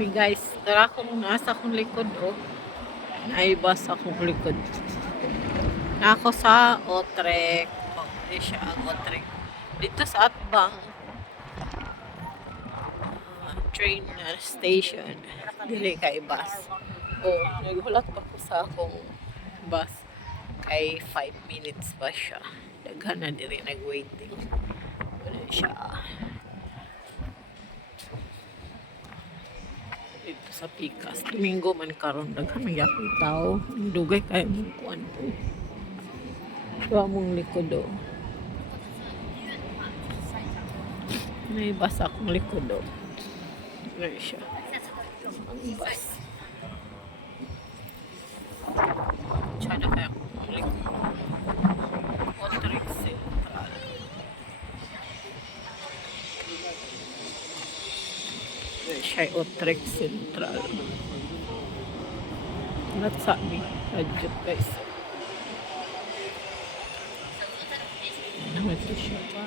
Me guys, tara akong nasa akong likod oh. Naibas akong likod. Nako sa Otrek. Oh, di siya ang Otrek. Dito sa Atbang train station. Dili kay bus. Oh, naghulat pa ko sa akong bus. Kay 5 minutes pa siya. Daghan na diri nag-waiting. Wala siya. Dito sa Pikas. Domingo man karon daghan may yapon tao. Dugay kay mong kuan po. Wa mong likod do. May basa akong likod do. Wala siya. Ang bus. Tsada kaya akong likod. Otrek Central. Siya Otrek Central. Not sa amin. Adjut guys. Ano ito siya pa?